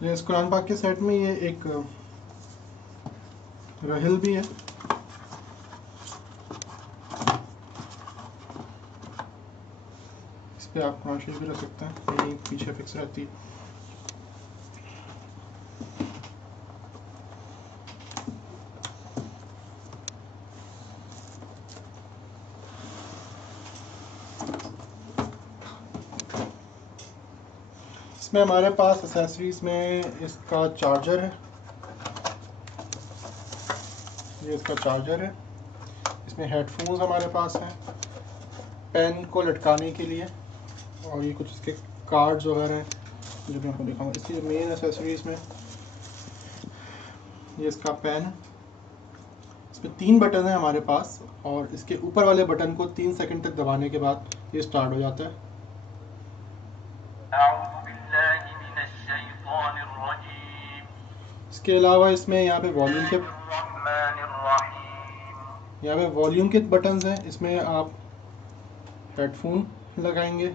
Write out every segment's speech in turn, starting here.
یہ اس قرآن پاک کے سیٹ میں یہ ایک رحل بھی ہے. اس پہ آپ قرآن شریف بھی رکھ سکتے ہیں, یہیں پیچھے فکس رہتی ہے. اس میں ہمارے پاس اسیسریز میں اس کا چارجر ہے, یہ اس کا چارجر ہے. اس میں ہیڈ فونز ہمارے پاس ہیں پین کو لٹکانے کے لیے, اور یہ کچھ اس کے کارڈز وغیرہ ہیں جو میں آپ کو دکھاؤں گا. اس کی مین اسیسریز میں یہ اس کا پین ہے. اس میں 3 بٹن ہیں ہمارے پاس, اور اس کے اوپر والے بٹن کو 3 سیکنڈ تک دبانے کے بعد یہ سٹارٹ ہو جاتا ہے. اس کے علاوہ اس میں یہاں پہ والیوم کے بٹنز ہیں. اس میں آپ ہیڈ فون لگائیں گے,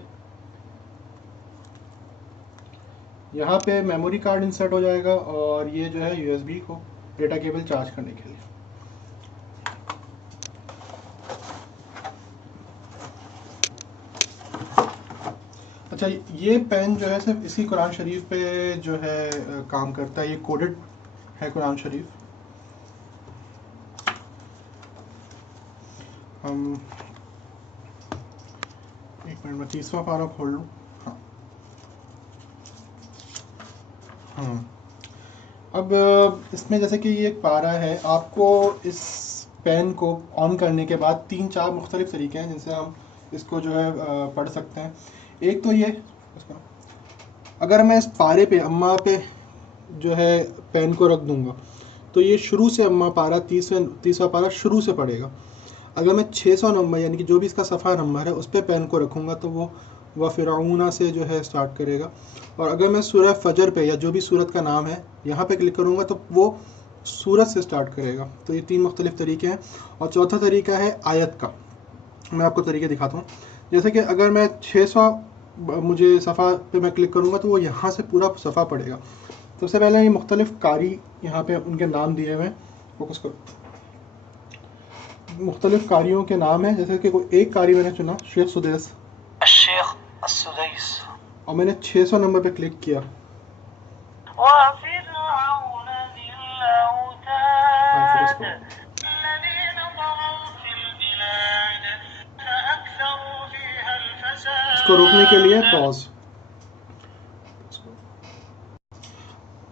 یہاں پہ میموری کارڈ انسرٹ ہو جائے گا, اور یہ جو ہے یو ایس بی کو ڈیٹا کیبل چارج کرنے کے لیے. اچھا, یہ پین جو ہے صرف اسی قرآن شریف پہ جو ہے کام کرتا ہے. یہ کوڈڈ ہے قرآن شریف. ہم ایک منٹ میں 30واں پارہ کھول لوں. ہاں اب اس میں جیسے کہ یہ ایک پارہ ہے, آپ کو اس پین کو آن کرنے کے بعد 3-4 مختلف طریقے ہیں جن سے ہم اس کو جو ہے پڑھ سکتے ہیں. ایک تو یہ, اگر میں اس پارے پہ اماں پہ جو ہے پین کو رکھ دوں گا تو یہ شروع سے اماں پارہ 30واں پارہ شروع سے پڑھے گا. اگر میں 600 نمبر یعنی کہ جو بھی اس کا صفحہ نمبر ہے اس پہ پین کو رکھوں گا تو وہ فرعون سے جو ہے سٹارٹ کرے گا. اور اگر میں سورہ فجر پہ یا جو بھی سورت کا نام ہے یہاں پہ کلک کروں گا تو وہ سورت سے سٹارٹ کرے گا. تو یہ 3 مختلف طریقے ہیں. اور چوتھا طریقہ ہے آیت کا. میں آپ کو طریقے دکھاتا ہوں. جیسے کہ اگر میں 600 مجھے صفحہ پہ میں کلک کروں گا تو وہ یہاں سے پورا صفحہ پڑے گا. سب سے پہلے یہ مختلف قاری یہاں پہ ان کے نام دیے ہوئے ہیں, فوکس کرو. مختلف قاریوں کے نام ہیں, جیسے کہ کوئی ایک قاری میں نے چنا شیخ سدیس, الشیخ السدیس, اور میں نے 600 نمبر پہ کلک کیا. وَفِرْعَوْنَ ذِي الْأَوْتَادِ الَّذِينَ طَغَوْا فِي الْبِلَادِ فَأَكْثَرُوا فِيهَا الْفَسَادَ. اس کو روکنے کے لیے پاز.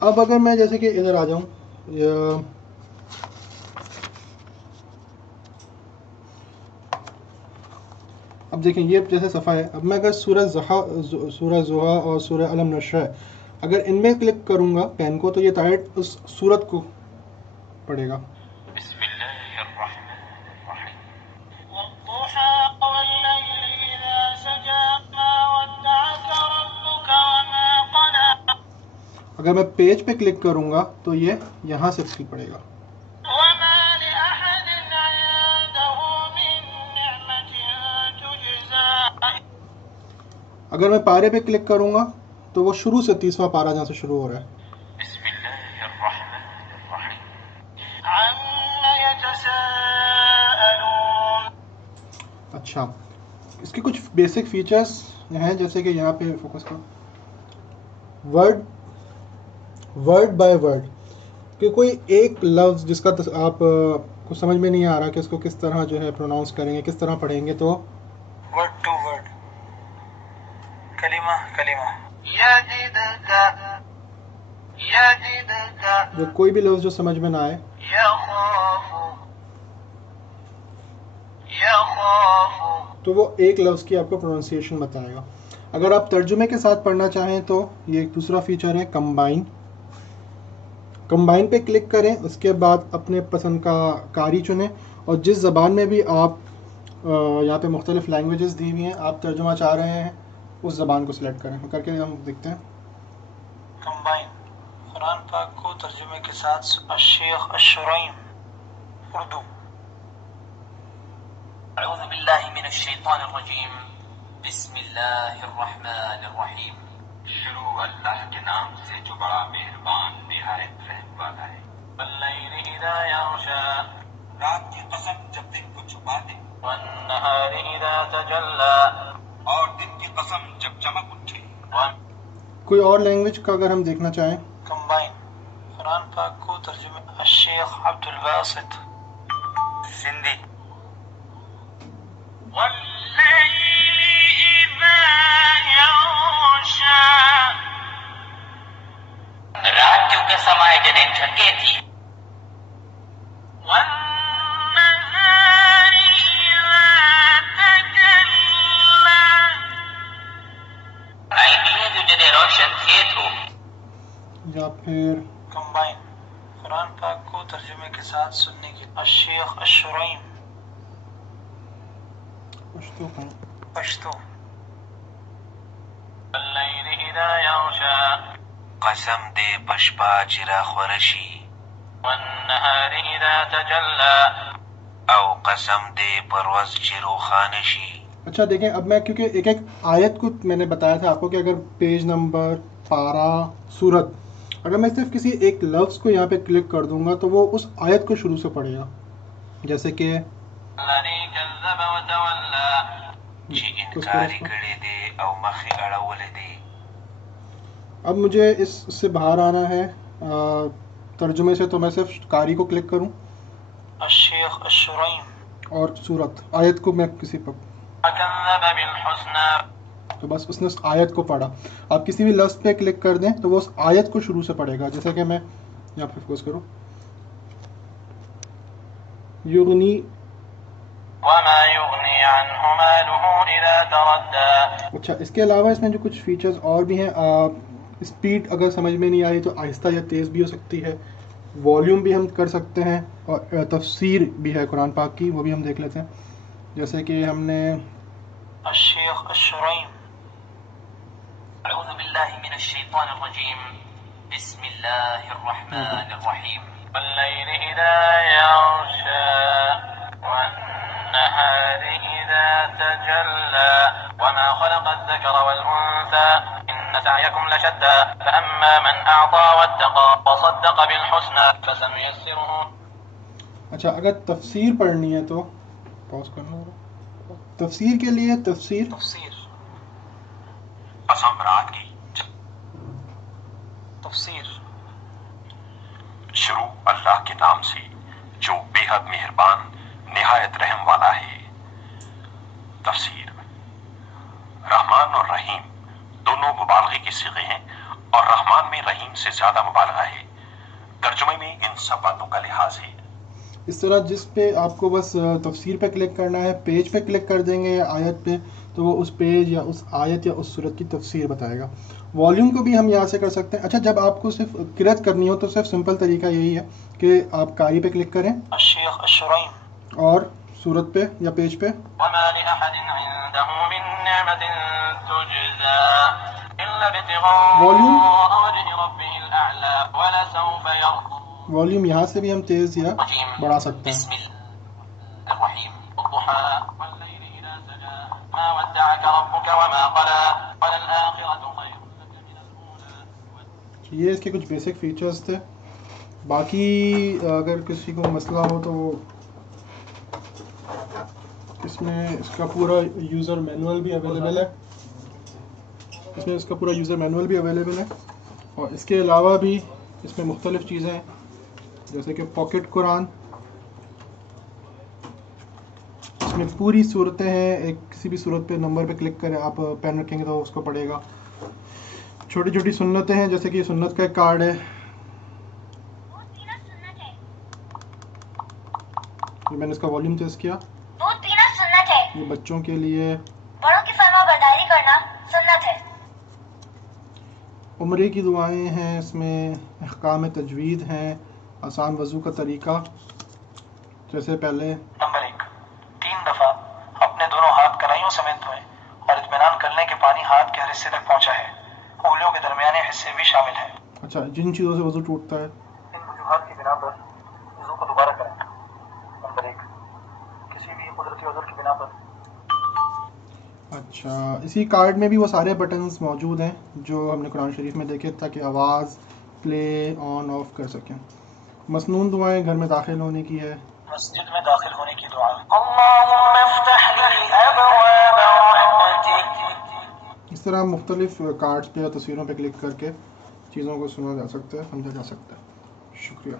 اب اگر میں جیسے کہ ادھر آ جاؤں, اب دیکھیں یہ جیسے صفحہ ہے. اب میں اگر سورہ زحا اور سورہ علم نشر اگر ان میں کلک کروں گا پین کو تو یہ ڈائریکٹ اس سورت کو پڑھے گا. بسم اللہ الرحمن الرحیم والضحى واللیل اذا سجى ما ودعك ربك وما قلى. اگر میں پیج پہ کلک کروں گا تو یہ یہاں سے پڑھے گا. وما لأحد عنده من نعمة تجزى. اگر میں پارے پہ کلک کروں گا تو وہ شروع سے 30واں پارہ جہاں سے شروع ہو رہا ہے. بسم اللہ الرحمن الرحیم عما يتساءلون. اچھا, اس کے کچھ بیسک فیچرز ہیں, جیسے کہ یہاں پہ فوکس کرو, ورڈ بائی ورڈ, کہ کوئی ایک لفظ جس کا آپ کو سمجھ میں نہیں آ رہا کہ اس کو کس طرح جو ہے پروناؤنس کریں گے, کس طرح پڑھیں گے, تو ورڈ ٹو ورڈ, کلمہ کلمہ. جو کوئی بھی لفظ جو سمجھ میں نہ آئے تو وہ ایک لفظ کی آپ کو پروننسیشن بتائے گا. اگر آپ ترجمے کے ساتھ پڑھنا چاہیں تو یہ ایک دوسرا فیچر ہے کمبائن. کمبائن پہ کلک کریں, اس کے بعد اپنے پسند کا قاری چنیں, اور جس زبان میں بھی آپ یہاں پہ مختلف لینگویجز دی ہوئی ہیں آپ ترجمہ چاہ رہے ہیں اس زبان کو سلیکٹ کریں. کر کے ہم دیکھتے ہیں. کمبائن قرآن پاک کو ترجمے کے ساتھ الشیخ الشریم اردو. اعوذ باللہ من الشیطان الرجیم بسم اللہ الرحمن الرحیم شروع اللہ کے نام سے جو بڑا مہربان نہایت رحم والا ہے. واللیل اذا یغشا، رات کی قسم جب دن کو چھپا دے. والنہار اذا تجلی، اور دن کی قسم جب چمک اٹھے. کوئی اور لینگویج کا اگر ہم دیکھنا چاہیں. کمبائن قرآن پاک کو ترجمہ الشیخ عبد الباسط سندھی. واللیل اذا یغشا، رات کیونکہ سمائے جنے ڈھکے تھی. والنہار اذا تجلی، آئی ڈیئیں جو جنے روشن تھے تو. یا پھر کمبائن قرآن پاک کو ترجمے کے ساتھ سننے کی الشیخ الشریم پشتو کا. پشتو. واللیل اذا یغشا، قسم دے پشپا چرا خورشی. والنہار اذا تجلی، او قسم دے پروز چرو خانشی. اچھا دیکھیں، اب میں کیونکہ ایک ایک آیت کو میں نے بتایا تھا آپ کو کہ اگر پیج نمبر، پارا، سورت، اگر میں صرف کسی ایک لفظ کو یہاں پہ کلک کر دوں گا تو وہ اس آیت کو شروع سے پڑھے گا. جیسے کہ الذی کذب وتولی، جی انکاری کڑے دے او مخی اڑولے دے. اب مجھے اس سے باہر آنا ہے ترجمے سے، تو میں صرف قاری کو کلک کروں الشیخ الشریم. اور سورت آیت کو میں کسی پر، وکذب بالحسنی، تو بس اس نے اس آیت کو پڑھا. آپ کسی بھی لفظ پہ کلک کر دیں تو وہ اس آیت کو شروع سے پڑھے گا. جیسے کہ میں یہاں پہ فوکس کروں، یغنی، وما یغنی عنہ مالہ اذا تردی. اچھا اس کے علاوہ اس میں جو کچھ فیچرز اور بھی ہیں، اسپیڈ اگر سمجھ میں نہیں آ رہی تو آہستہ یا تیز بھی ہو سکتی ہے، والیوم بھی ہم کر سکتے ہیں، اور تفسیر بھی ہے قرآن پاک کی، وہ بھی ہم دیکھ لیتے ہیں. جیسے کہ ہم نے الشیخ الشریم. اعوذ باللہ من الشیطان الرجیم، بسم اللہ الرحمن الرحیم. واللیل اذا یغشا، والنہار اذا تجلی، وما خلق الذکر والانثى ان سعیکم لشتى فاما من اعطى واتقى وصدق بالحسنى فسنيسره. اچھا اگر تفسیر پڑھنی ہے تو پاز کرنا ہوگا. تفسیر کے لیے تفسیر قسم رات کی. تفسیر شروع اللہ کے نام سے جو بے حد مہربان نہایت رحم والا ہے. تفسیر رحمان اور رحیم دونوں مبالغے کی صیغے ہیں، اور رحمان میں رحیم سے زیادہ مبالغہ ہے. ترجمے میں ان سب باتوں کا لحاظ ہے. اس طرح جس پہ آپ کو بس تفسیر پہ کلک کرنا ہے، پیج پہ کلک کر دیں گے یا آیت پہ، تو وہ اس پیج یا اس آیت یا اس صورت کی تفسیر بتائے گا. والیوم کو بھی ہم یہاں سے کر سکتے ہیں. اچھا جب آپ کو صرف قرأت کرنی ہو تو صرف سمپل طریقہ یہی ہے کہ آپ قاری پہ کلک کریں الشیخ الشریم. اور صورت پہ یا پیج پہ. وما لأحد عنده من نعمة تجزى إلا ابتغاء وجه ربه الأعلى ولسوف يرضى. والیوم یہاں سے بھی ہم تیز یا بڑھا سکتے ہیں. بسم اللہ الرحیم. والضحى والليل إذا سجى ما ودعك ربك وما قلى وللآخرة خير لك من الأولى. یہ اس کے کچھ بیسک فیچرز تھے. باقی اگر کسی کو مسئلہ ہو تو وہ اس میں اس کا پورا یوزر مینول بھی اویلیبل ہے. اور اس کے علاوہ بھی اس میں مختلف چیزیں ہیں جیسے کہ پاکٹ قرآن، اس میں پوری صورتیں ہیں. ایک کسی بھی صورت پہ نمبر پہ کلک کریں، آپ پین رکھیں گے تو اس کو پڑھے گا. چھوٹی چھوٹی سنتیں ہیں جیسے کہ یہ سنت کا ایک کارڈ ہے، میں نے اس کا والیوم تیز کیا. دودھ پینا سنت ہے. یہ بچوں کے لیے. بڑوں کی فرما برداری کرنا سنت ہے. عمرے کی دعائیں ہیں، اس میں احکام تجوید ہیں، آسان وضو کا طریقہ. جیسے پہلے نمبر 1، 3 دفعہ اپنے دونوں ہاتھ کرائیوں سمیت دھوئیں اور اطمینان کر لیں کہ پانی ہاتھ کے ہر حصے تک پہنچا ہے. انگلیوں کے درمیانے حصے بھی شامل ہیں. اچھا جن چیزوں سے وضو ٹوٹتا ہے ان وجوہات کی بنا پر وضو کو دوبارہ کریں. نمبر 1، کسی بھی قدرتی عذر کی بنا پر. اچھا، اسی کارڈ میں بھی وہ سارے بٹنز موجود ہیں جو ہم نے قرآن شریف میں دیکھے تاکہ آواز پلے آن آف کر سکیں. مسنون دعائیں گھر میں داخل ہونے کی ہے. مسجد میں داخل ہونے کی دعا. اللہم افتح لی ابواب رحمتک. اس طرح مختلف کارڈز پہ یا تصویروں پہ کلک کر کے چیزوں کو سنا جا سکتا ہے، سمجھا جا سکتا ہے. شکریہ.